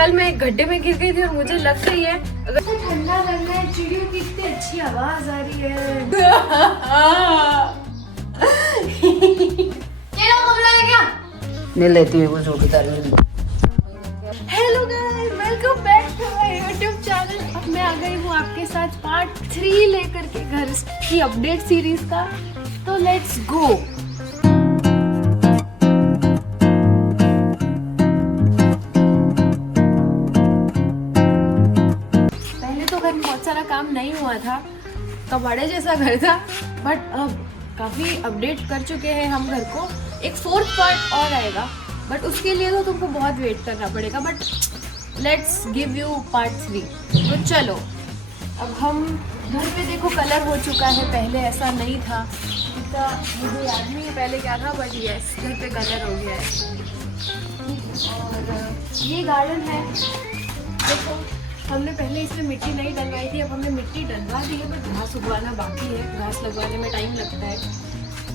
कल मैं एक गड्ढे में गिर गई थी और मुझे लग रही है अगर ठंडा लग रहा है, चिड़ियों की इतनी अच्छी आवाज आ रही है। क्या ले लेती हूँ वो छोटी तार। Hello guys, welcome back to my YouTube channel. अब मैं आ गई हूँ आपके साथ पार्ट 3 लेकर के घर की अपडेट सीरीज का। तो लेट्स गो। पहले तो घर में बहुत सारा काम नहीं हुआ था, कबाड़े जैसा घर था, बट अब काफी अपडेट कर चुके हैं हम घर को। एक 4th पार्ट और आएगा, बट उसके लिए तो तुमको बहुत वेट करना पड़ेगा। But let's give you part 3। तो चलो, अब हम घर पे देखो कलर हो चुका है, पहले ऐसा नहीं था। इतना मुझे याद नहीं है पहले क्या था, बट यस घर पे कलर हो गया है। और ये गार्डन है, देखो हमने पहले इसमें मिट्टी नहीं डलवाई थी, अब हमने मिट्टी डलवा दी है, बट घास उगवाना बाकी है। घास लगवाने में टाइम लगता है,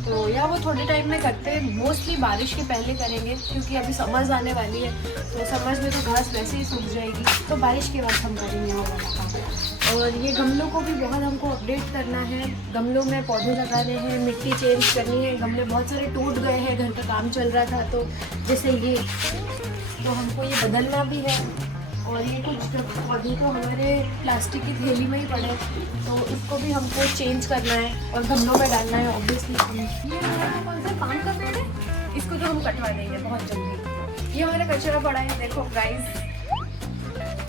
तो या वो थोड़े टाइम में करते हैं। मोस्टली बारिश के पहले करेंगे, क्योंकि अभी समर्स आने वाली है, तो समर्स में तो घास वैसे ही सूख जाएगी, तो बारिश के बाद हम करेंगे वो वाला काम। और ये गमलों को भी बहुत हमको अपडेट करना है। गमलों में पौधे लगाने हैं, मिट्टी चेंज करनी है। गमले बहुत सारे टूट गए हैं, घर का काम चल रहा था, तो जैसे ये, तो हमको ये बदलना भी है। और ये कुछ पौधे तो हमारे प्लास्टिक की थैली में ही पड़े, तो इसको भी हमको चेंज करना है और गमलों में डालना है ऑब्वियसली। ये हमारा कौन सा पान का पेड़ है, इसको तो हम कटवा देंगे बहुत जल्दी। ये हमारा कचरा पड़ा है, देखो गाइस,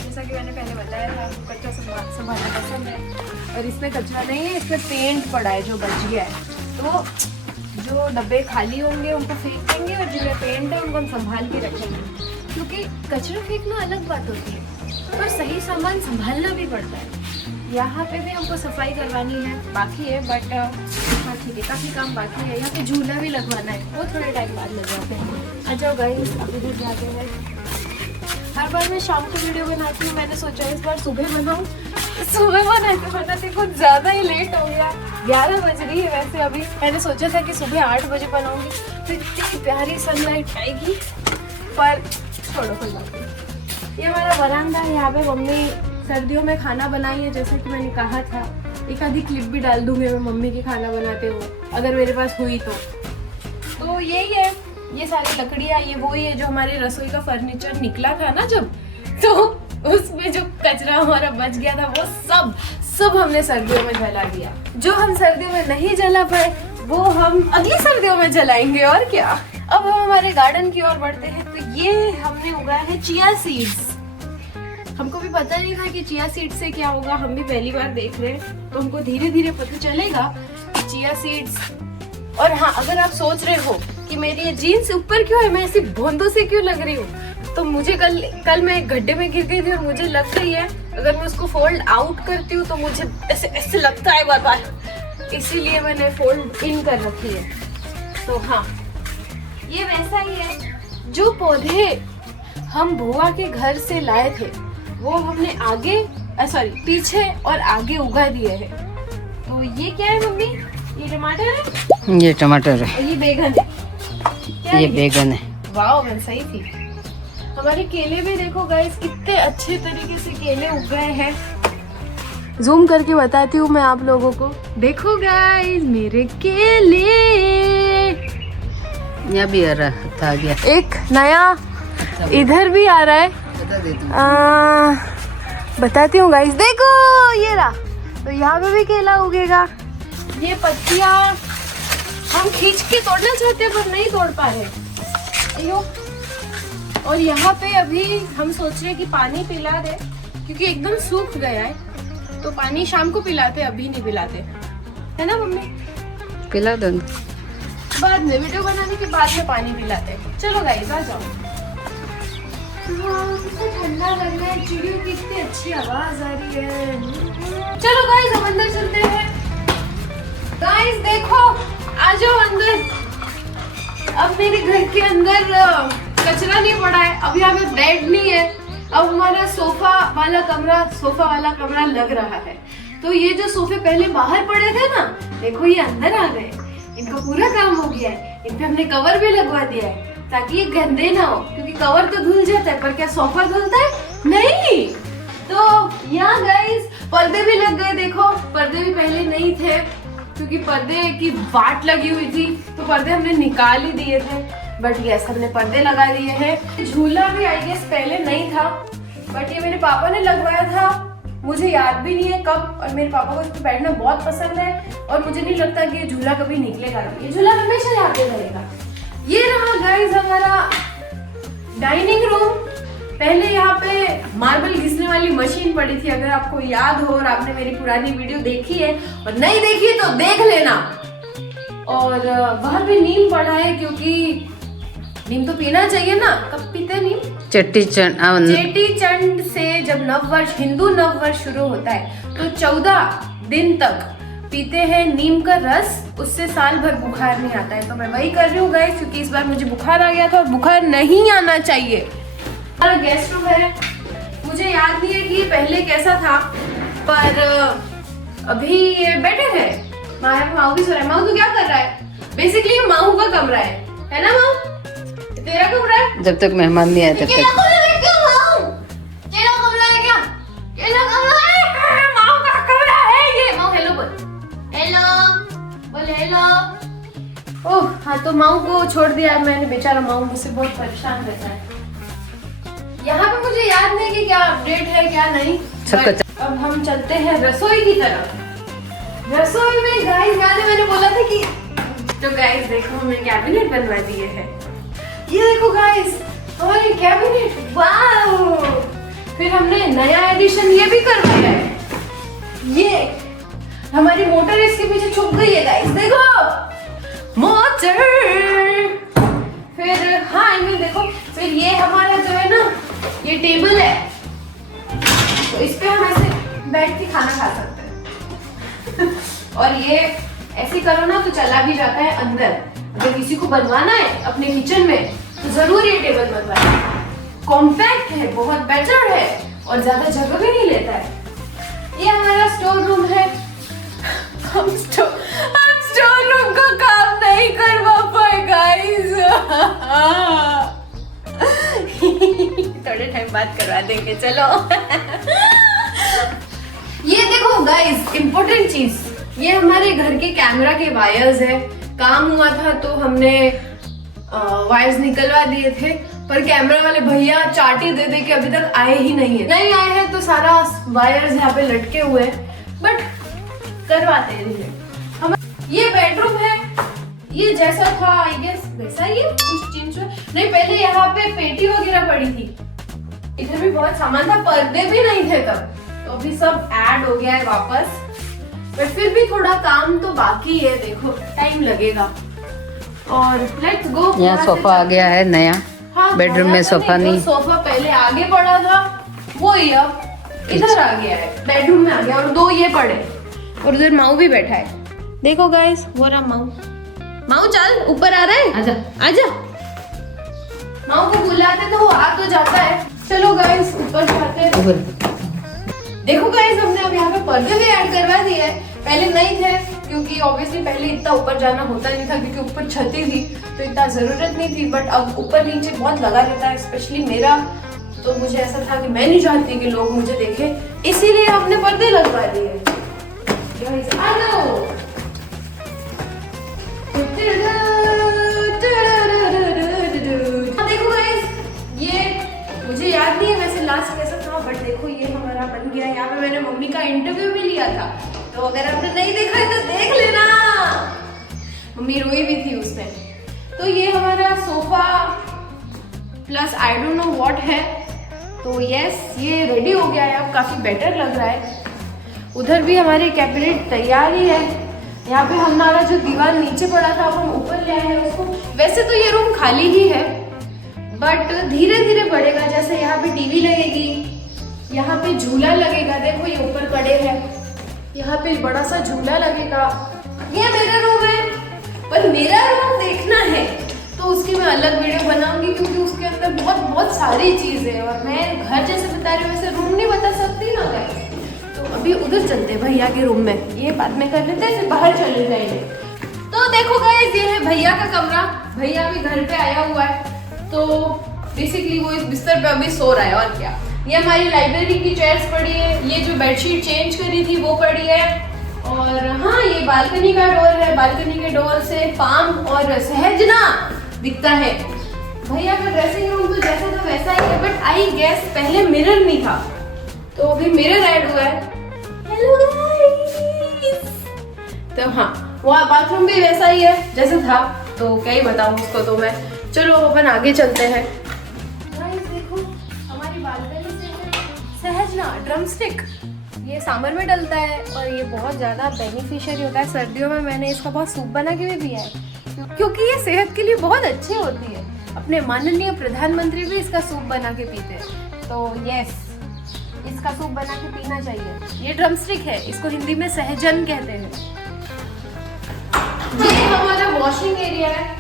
जैसा कि मैंने पहले बताया था, कचरा संभालना पसंद है। और इसमें कचरा नहीं है, इसमें पेंट पड़ा है जो बच गया है। तो जो डब्बे खाली होंगे उनको फेंक देंगे, और जिनमें पेंट है उनको हम संभाल के रखेंगे, क्योंकि कचरा फेंकना अलग बात होती है, पर सही सामान संभालना भी पड़ता है। यहाँ पे भी हमको सफाई करवानी है, बाकी है, बट हाँ ठीक है, काफ़ी काम बाकी है। यहाँ पे झूला भी लगवाना है, वो थोड़े टाइम बाद लगवाते हैं। आ जाओ गाइस, अभी भी जाते हैं। हर बार मैं शाम को वीडियो बनाती हूँ, मैंने सोचा इस बार सुबह बनाऊँ। सुबह बनाते कुछ ज़्यादा ही लेट हो गया, 11 बज रही है वैसे अभी। मैंने सोचा था कि सुबह 8 बजे बनाऊँगी, तो इतनी प्यारी सनलाइट आएगी, पर छोड़ो कोई बात नहीं। ये हमारा वरांडा है, यहाँ पे मम्मी सर्दियों में खाना बनाई है, जैसे कि मैंने कहा था। एक आधी क्लिप भी डाल दूंगी मैं मम्मी की खाना बनाते हुए, अगर मेरे पास हुई तो यही है। ये सारी लकड़ियाँ, ये वही है जो हमारे रसोई का फर्नीचर निकला था ना जब, तो उसमें जो कचरा हमारा बच गया था, वो सब हमने सर्दियों में जला दिया। जो हम सर्दियों में नहीं जला पाए, वो हम अगली सर्दियों में जलाएंगे, और क्या। अब हम हमारे गार्डन की ओर बढ़ते हैं। तो ये हमने उगाया है चिया सीड्स। हमको भी पता नहीं था कि चिया सीड्स से क्या होगा, हम भी पहली बार देख रहे हैं, तो हमको धीरे धीरे पता चलेगा कि चिया सीड्स। और हाँ, अगर आप सोच रहे हो कि मेरी ये जीन्स ऊपर क्यों है, मैं ऐसी भोंदों से क्यों लग रही हूँ, तो मुझे कल मैं एक गड्ढे में गिर गई थी और मुझे लग रही है अगर मैं उसको फोल्ड आउट करती हूँ तो मुझे ऐसे लगता है बार बार, इसीलिए मैंने फोल्ड इन कर रखी है। तो हाँ, ये वैसा ही है। जो पौधे हम बुआ के घर से लाए थे, वो हमने पीछे और आगे उगा दिए हैं। तो ये क्या है मम्मी? ये टमाटर है? ये टमाटर है। ये बैगन है? ये बैगन है। वाओ, मैं सही थी। हमारे केले भी देखो गाइस, कितने अच्छे तरीके से केले उग गए हैं। जूम करके बताती हूँ मैं आप लोगों को, देखो गाइस मेरे केले। यहाँ भी आ रहा था, गया एक नया इधर भी आ रहा है। बताती हूँ गाइस, देखो ये रहा। तो यहाँ पे भी केला उगेगा। ये पत्तियाँ हम खींच के तोड़ना चाहते हैं, पर नहीं तोड़ पा रहे। और यहाँ पे अभी हम सोच रहे हैं कि पानी पिला दे, क्योंकि एकदम सूख गया है। तो पानी शाम को पिलाते, अभी नहीं पिलाते, है ना मम्मी? पिला दो, बाद में वीडियो बनाने के बाद में पानी पिलाते। चलो गाइस, आ जाओ। ठंडा लग रहा है, चिड़ियों की इतनी अच्छी आवाज आ रही है। चलो गाइस, हम अंदर चलते हैं। गाइस देखो, आ जाओ अंदर। अब मेरे घर के अंदर कचरा नहीं पड़ा है, अब यहाँ पे बेड नहीं है, अब हमारा सोफा वाला कमरा लग रहा है। तो ये जो सोफे पहले बाहर पड़े थे ना, देखो ये अंदर आ गए, इनका पूरा काम हो गया है। इन पे हमने कवर भी लगवा दिया है। ताकि ये गंदे ना हो, क्योंकि कवर तो धुल जाता है पर क्या सोफा धुलता है? नहीं। तो यहाँ गाइस पर्दे भी लग गए, देखो पर्दे भी पहले नहीं थे क्योंकि पर्दे की वाट लगी हुई थी, तो पर्दे हमने निकाल ही दिए थे, बट यस हमने पर्दे लगा दिए हैं। झूला भी आई गेस पहले नहीं था, बट ये मेरे पापा ने लगवाया था, मुझे याद भी नहीं है कब, और मेरे पापा को इस पे बैठना बहुत पसंद है और मुझे नहीं लगता कि ये झूला कभी निकलेगा, ये झूला हमेशा यहाँ पे रहेगा। ये रहा गाइस हमारा डाइनिंग रूम। पहले यहाँ पे मार्बल घिसने वाली मशीन पड़ी थी, अगर आपको याद हो और आपने मेरी पुरानी वीडियो देखी है और नहीं देखी तो देख लेना। और बाहर भी नीम पड़ा है, क्योंकि नीम तो पीना चाहिए ना, कब पीते हैं नीम? चेटी चंड से जब नववर्ष, हिंदू नववर्ष शुरू होता है तो 14 दिन तक पीते हैं नीम का रस, उससे साल भर बुखार नहीं आता है। तो मैं वही कर रही हूँ गाइस, क्योंकि इस बार मुझे बुखार आ गया था और बुखार नहीं आना चाहिए। हमारा गेस्ट रूम है, मुझे याद नहीं है कि पहले कैसा था, पर अभी ये बेटर है। माऊ भी सो रहा है। माऊ तू क्या कर रहा है? बेसिकली ये माऊ का कमरा है ना माऊ? तेरा कमरा है? जब तक मेहमान नहीं आए तब तक। ओह हाँ, तो माऊ को छोड़ दिया मैंने, बेचारा माऊ मुझसे बहुत परेशान रहता है। यहाँ पे मुझे याद नहीं कि क्या अपडेट है क्या नहीं। अब हम चलते हैं रसोई की तरफ। रसोई में गाइस मैंने बोला था कि, तो गाइस देखो हमने कैबिनेट बनवा दिए हैं। ये देखो गाइस हमारे कैबिनेट, वाओ। फिर हमने नया एडिशन ये भी करवाया है, ये हमारी मोटर इसके पीछे छुप गई है गाइस, देखो मोटर। फिर हाँ आई मीन देखो, फिर ये हमारा जो है ना ये टेबल है, तो इस पे हम ऐसे बैठ के खाना खा सकते हैं। और ये ऐसे करो ना तो चला भी जाता है अंदर। अगर किसी को बनवाना है अपने किचन में तो जरूर ये टेबल बनवाए। कॉम्पैक्ट है, बहुत बेटर है और ज्यादा जगह भी नहीं लेता है। ये हमारा स्टोर रूम है। हम स्टोर रूम का काम नहीं करवा पाए गाइस। थोड़े टाइम बाद करवा देंगे, चलो। ये देखो गाइस इम्पोर्टेंट चीज, ये हमारे घर के कैमरा के वायर्स है। काम हुआ था तो हमने वायर्स निकलवा दिए थे, पर कैमरा वाले भैया चाटी दे दे के अभी तक आए ही नहीं है। नहीं आए हैं तो सारा वायर्स यहाँ पे लटके हुए हैं, बट करवाते हैं। हम ये बेडरूम है, ये जैसा था आई गेस वैसा ही है, कुछ चेंज हुआ नहीं। पहले यहाँ पे पेटी वगैरह पड़ी थी, इधर भी बहुत सामान था, पर्दे भी नहीं थे तब, तो अभी सब ऐड हो गया है वापस। बट फिर भी थोड़ा काम तो बाकी है, देखो टाइम लगेगा। और लेट्स गो। यहाँ सोफा आ गया है नया। हाँ, बेडरूम में सोफा नहीं, सोफा पहले आगे पड़ा था वो ही अब इधर आ गया है, बेडरूम में आ गया। और दो ये पड़े और उधर माऊ भी बैठा है, देखो गाइस वो रहा माऊ। माऊ चल ऊपर आ रहा है, आजा आजा। माऊ को बुलाते तो वो आ तो जाता है। चलो गाइस ऊपर जाते हैं। देखो गाइस हमने अब यहाँ पे पर्दे भी ऐड करवा दिए हैं, पहले नहीं थे क्योंकि ऑब्वियसली पहले इतना ऊपर जाना होता नहीं था, क्योंकि ऊपर छतें थी तो इतना जरूरत नहीं थी। बट अब ऊपर नीचे बहुत लगा रहता है, स्पेशली मेरा, तो मुझे ऐसा था कि मैं नहीं चाहती कि लोग मुझे देखें, इसीलिए हमने पर्दे लगवा दिए। देखो गाइस ये मुझे याद नहीं है वैसे लास्ट कैसा था, बट देखो ये हमारा बन गया। यहाँ पे मैंने मम्मी का इंटरव्यू भी लिया था, तो अगर आपने नहीं देखा है तो देख लेना, मम्मी रोई भी थी उसमें। तो ये हमारा sofa plus I don't know what है, तो यस ये रेडी हो गया है, अब काफी बेटर लग रहा है। उधर भी हमारे कैबिनेट तैयार ही है। यहाँ पे हमारा जो दीवार नीचे पड़ा था अब हम ऊपर ले आए हैं उसको। वैसे तो ये रूम खाली ही है, बट धीरे धीरे बढ़ेगा। जैसे यहाँ पे टीवी लगेगी, यहाँ पे झूला लगेगा, देखो ये ऊपर पड़े हैं, यहाँ पे बड़ा सा झूला लगेगा। ये मेरा रूम है, पर मेरा रूम देखना है तो उसकी मैं अलग वीडियो बनाऊंगी, क्योंकि उसके अंदर बहुत सारी चीजें है और मैं घर जैसे बता रही हूँ वैसे रूम नहीं बता सकती ना गाइस। तो अभी उधर चलते हैं भैया के रूम में, ये बाद में कर लेते हैं, फिर बाहर चले जाएंगे। तो देखो गाइस ये है भैया का कमरा, भैया भी घर पे आया हुआ है। तो बेसिकली वो इस बिस्तर पे अभी सो रहा है, और क्या। ये हमारी लाइब्रेरी की चेयर्स पड़ी है, ये जो बेडशीट चेंज करी थी वो पड़ी है, और हाँ ये बालकनी का डोर है, बालकनी के डोर से पाम और सहजना दिखता है। भैया का ड्रेसिंग रूम तो जैसा था वैसा ही है, बट आई गेस पहले मिरर नहीं था, तो अभी मिरर ऐड हुआ है। Hello guys. तो हाँ, वहाँ बाथरूम भी वैसा ही है जैसा था, तो क्या ही बताऊँ उसको तो मैं। चलो अपन आगे चलते हैं। गाइस देखो, हमारी बालकनी से सहजना ड्रमस्टिक, ये समर में डलता है और ये बहुत ज़्यादा बेनिफिशियल होता है। सर्दियों में मैंने इसका बहुत सूप बना के भी पिया है, क्योंकि ये सेहत के लिए बहुत अच्छी होती है। अपने माननीय प्रधानमंत्री भी इसका सूप बना के पीते हैं, तो यस, इसका सूप बना के पीना चाहिए। ये ड्रमस्टिक है, इसको हिंदी में सहजन कहते हैं। ये हमारा वॉशिंग एरिया है।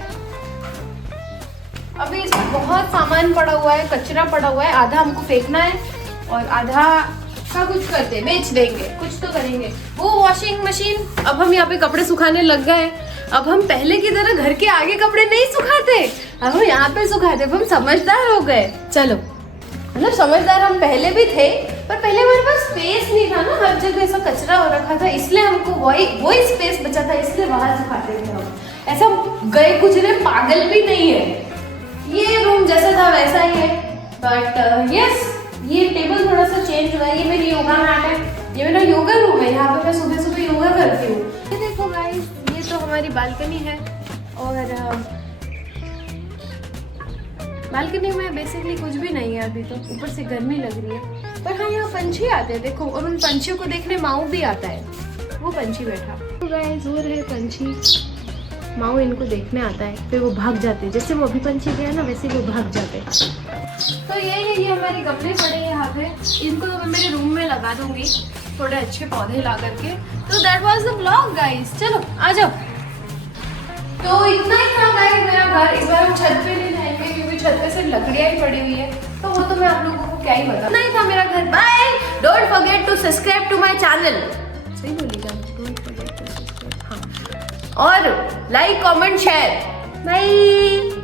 अभी इसमें बहुत सामान पड़ा हुआ है, कचरा पड़ा हुआ है, आधा हमको फेंकना है और आधा का कुछ करते, बेच देंगे, कुछ तो करेंगे। वो वॉशिंग मशीन, अब हम यहाँ पे कपड़े सुखाने लग गए। अब हम पहले की तरह घर के आगे कपड़े नहीं सुखाते, अब हम यहाँ पे सुखाते। अब हम समझदार हो गए। चलो, मतलब समझदार हम पहले भी थे, पर पहले हमारे पास स्पेस नहीं था ना, हर जगह ऐसा कचरा हो रखा था, इसलिए हमको वही स्पेस बचा था, इसलिए वहां सुखाते थे हम। ऐसा गए गुजरे पागल भी नहीं है। ये रूम जैसा था वैसा ही है, बट यस, ये टेबल थोड़ा सा चेंज हुआ है। ये मेरी योगा मैट है, ये मेरा योगा रूम है, यहाँ पे मैं सुबह सुबह योगा करती हूँ। ये देखो गाइस, ये तो हमारी बालकनी है, और बालकनी में बेसिकली कुछ भी नहीं है अभी, तो ऊपर से गर्मी लग रही है। पर हाँ, यहाँ पंछी आते हैं देखो, और उन पंछियों को देखने माऊ भी आता है, वो पंछी बैठा। तो गाइस, वो रहे पंछी, माऊ इनको देखने आता है, फिर वो भाग जाते हैं। जैसे वो अभी पंछी गया ना, वैसे वो भाग जाते हैं। तो ये हमारे गमले पड़े हैं यहाँ पे, इनको तो मैं मेरे रूम में लगा दूंगी, थोड़े अच्छे पौधे ला करके। तो that was the vlog guys, चलो आ जाओ। तो इतना ही था गाइस मेरा घर। इस बार हम छत पे नहीं रहेंगे, क्योंकि छत पे सिर्फ लकड़ियाँ ही पड़ी हुई है, तो वो तो मैं आप लोगों को क्या ही बताऊं। नहीं था मेरा घर। Bye, don't forget to subscribe to my channel. सही बोलिएगा, डोंट फॉरगेट टू सब्सक्राइब। हाँ, और लाइक कमेंट शेयर। बाय।